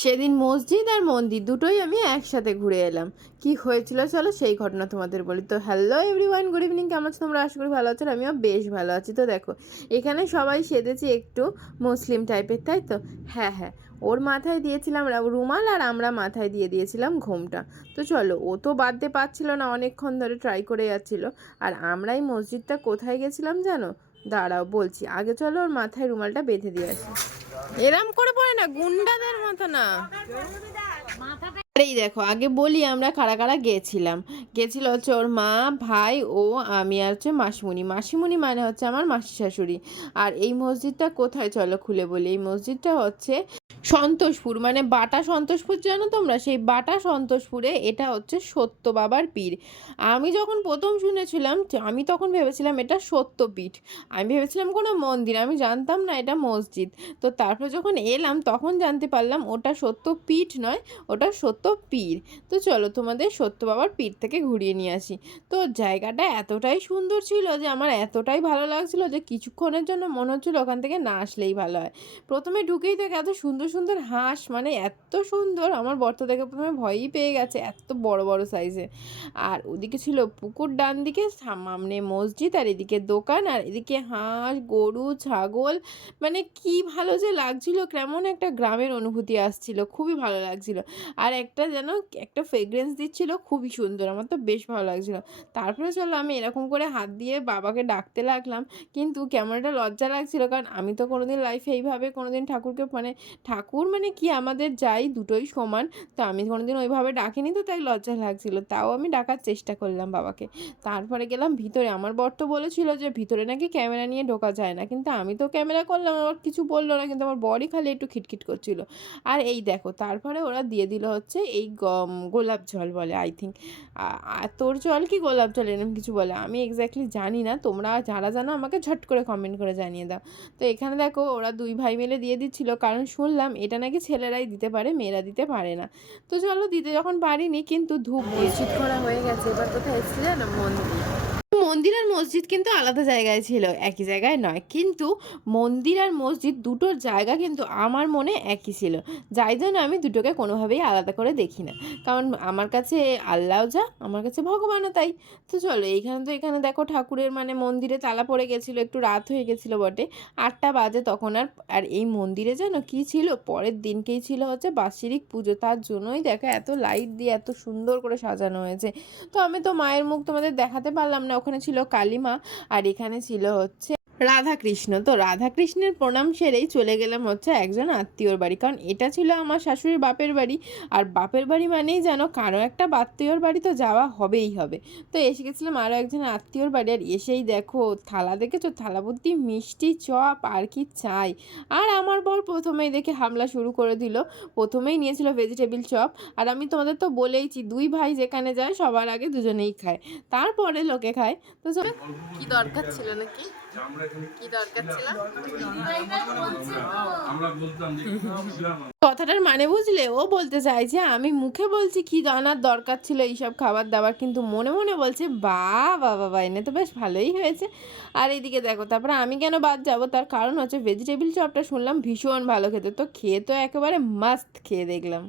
সেদিন মসজিদ আর মন্দির দুটোই আমি একসাথে ঘুরে এলাম। কি হয়েছিল চলো সেই ঘটনা তোমাদের বলি। তো হ্যালো এভরিওয়ান গুড ইভিনিং কেমন আছো তোমরা? আশা করি ভালো আছো আমিও বেশ ভালো আছি। তো দেখো, এখানে সবাই সেজেছি একটু মুসলিম টাইপের তাই তো? হ্যাঁ হ্যাঁ। ওর মাথায় দিয়েছিলাম রুমাল আর আমরা মাথায় দিয়ে দিয়েছিলাম ঘোমটা। তো চলো, ও তো বাদতে পারছিল না, অনেকক্ষণ ধরে ট্রাই করে যাচ্ছিল। আর আমরাই মসজিদটা কোথায় গেছিলাম জানো? দাঁড়াও বলছি আগে চলো ওর মাথায় রুমালটা বেঁধে দিয়ে আসি। এরম করে পড়ে না গুন্ডাদের মতো না। এই দেখো, আগে বলি আমরা কারা কারা গেছিলাম। গেছিল হচ্ছে ওর মা, ভাই, ও, আমি আর হচ্ছে মাসিমণি। মাসিমণি মানে হচ্ছে আমার মাসি শাশুড়ি আর এই মসজিদটা কোথায় চলো খুলে বলি। এই মসজিদটা হচ্ছে সন্তোষপুর মানে বাটা সন্তোষপুর জানো তোমরা? সেই বাটা সন্তোষপুরে এটা হচ্ছে সত্য বাবার পীর। আমি যখন প্রথম শুনেছিলাম আমি তখন ভেবেছিলাম এটা সত্যপীঠ। আমি ভেবেছিলাম কোনো মন্দির, আমি জানতাম না এটা মসজিদ। তো তারপর যখন এলাম, তখন জানতে পারলাম ওটা সত্য পীঠ নয়, ওটা সত্য পীর। তো চলো তোমাদের সত্য বাবার পীর থেকে ঘুরিয়ে নিয়ে আসি। তো জায়গাটা এতটাই সুন্দর ছিল যে আমার এতটাই ভালো লাগছিল যে কিছুক্ষণের জন্য মনে হচ্ছিল ওখান থেকে না আসলেই ভালো হয়। প্রথমে ঢুকেই থেকে এত সুন্দর সুন্দর হাঁস মানে এত সুন্দর, আমার বর্ত থেকে প্রথমে ভয়ই পেয়ে গেছে এত বড় বড় সাইজে। আর ওদিকে ছিল পুকুর ডান দিকে সামনে মসজিদ, আর এদিকে দোকান, আর এদিকে হাঁস, গরু, ছাগল মানে কি ভালো যে লাগছিল, কেমন একটা গ্রামের অনুভূতি আসছিল, খুবই ভালো লাগছিল। আর একটা যেন একটা ফ্রেগ্রেন্স দিচ্ছিল, খুবই সুন্দর। আমার তো বেশ ভালো লাগছিল। তারপরে চলো আমি এরকম করে হাত দিয়ে বাবাকে ডাকতে লাগলাম, কিন্তু কেমন একটা লজ্জা লাগছিল, কারণ আমি তো কোনোদিন লাইফে এইভাবে কোনোদিন ঠাকুরকে মানে ঠাকুর মানে কি? আমাদের যাই, দুটোই সমান। তো আমি কোনোদিন ওইভাবে ডাকিনি, তো তাই লজ্জা লাগছিল। তাও আমি ডাকার চেষ্টা করলাম বাবাকে। তারপরে গেলাম ভিতরে। আমার বর তো বলেছিল যে, ভিতরে নাকি ক্যামেরা নিয়ে ঢোকা যায় না। কিন্তু আমি তো ক্যামেরা করলাম, আমার কিছু বলল না, কিন্তু আমার বরই খালি একটু খিটখিট করছিল। আর এই দেখো, তারপরে ওরা দিয়ে দিল হচ্ছে এই গোলাপ জল বলে আই থিঙ্ক তোর জল কি গোলাপ জল এরকম কিছু বলে। আমি এক্স্যাক্টলি জানি না, তোমরা যারা জানো আমাকে ঝট করে কমেন্ট করে জানিয়ে দাও। তো এখানে দেখো, ওরা দুই ভাই মিলে দিয়ে দিচ্ছিল, কারণ শুনলাম এটা নাকি ছেলেরাই দিতে পারে, মেয়েরা দিতে পারে না। তো চলো দিতে যখন পারিনি, কিন্তু ধূপ দিয়ে করা হয়ে গেছে, এবার কোথায় এসেছি জানো মন্দির? মন্দির আর মসজিদ কিন্তু আলাদা জায়গায় ছিল, একই জায়গায় নয়। কিন্তু মন্দির আর মসজিদ দুটোর জায়গা কিন্তু আমার মনে একই ছিল। যাই জন্য আমি দুটোকে কোনোভাবেই আলাদা করে দেখি না। কারণ আমার কাছে আল্লাহ যা, আমার কাছে ভগবানও তাই। তো চলো, এইখানে তো এখানে দেখো ঠাকুরের মানে মন্দিরে তালা পড়ে গেছিল, একটু রাত হয়ে গেছিল বটে। আটটা বাজে তখন আর আর এই মন্দিরে যেন কি ছিল? পরের দিনকেই ছিল হচ্ছে বাৎসরিক পুজো। তার জন্যই দেখো এত লাইট দিয়ে এত সুন্দর করে সাজানো হয়েছে। তো আমি তো মায়ের মুখ তোমাদের দেখাতে পারলাম না, ওখানে ছিল কালিমা আর এখানে ছিল হচ্ছে রাধাকৃষ্ণ। তো রাধাকৃষ্ণের প্রণাম সেরেই চলে গেলাম হচ্ছে একজন আত্মীয়র বাড়ি। কারণ এটা ছিল আমার শাশুড়ির বাপের বাড়ি। আর বাপের বাড়ি মানেই যেন কারও একটা আত্মীয়র বাড়ি তো যাওয়া হবেই হবে। তো এসে গেছিলাম আরও একজন আত্মীয়র বাড়ি। আর এসেই দেখো, থালা দেখেছ? থালা ভর্তি মিষ্টি চপ, আর কি চাই। আর আমার বর প্রথমেই দেখে হামলা শুরু করে দিল। প্রথমেই নিয়েছিল ভেজিটেবিল চপ। আর আমি তোমাদের তো বলেইছি, দুই ভাই যেখানে যায় সবার আগে দুজনেই খায়। তারপরে লোকে খায়। তো কি দরকার ছিল নাকি? কি দরকার ছিল? আমরা বলতাম যে কথাটার মানে বুঝলে? ও বলতে চাইছে আমি মুখে বলছি কি জানার দরকার ছিল এইসব খাবার দাবার কিন্তু মনে মনে বলছে বা বা বাবা এনে তো বেশ ভালোই হয়েছে। আর এইদিকে দেখো তারপরে আমি কেন বাদ যাব? তার কারণ হচ্ছে ভেজিটেবিল চপটা শুনলাম ভীষণ ভালো খেতে। তো খেয়ে তো একেবারে মাস্ত খেয়ে দেখলাম।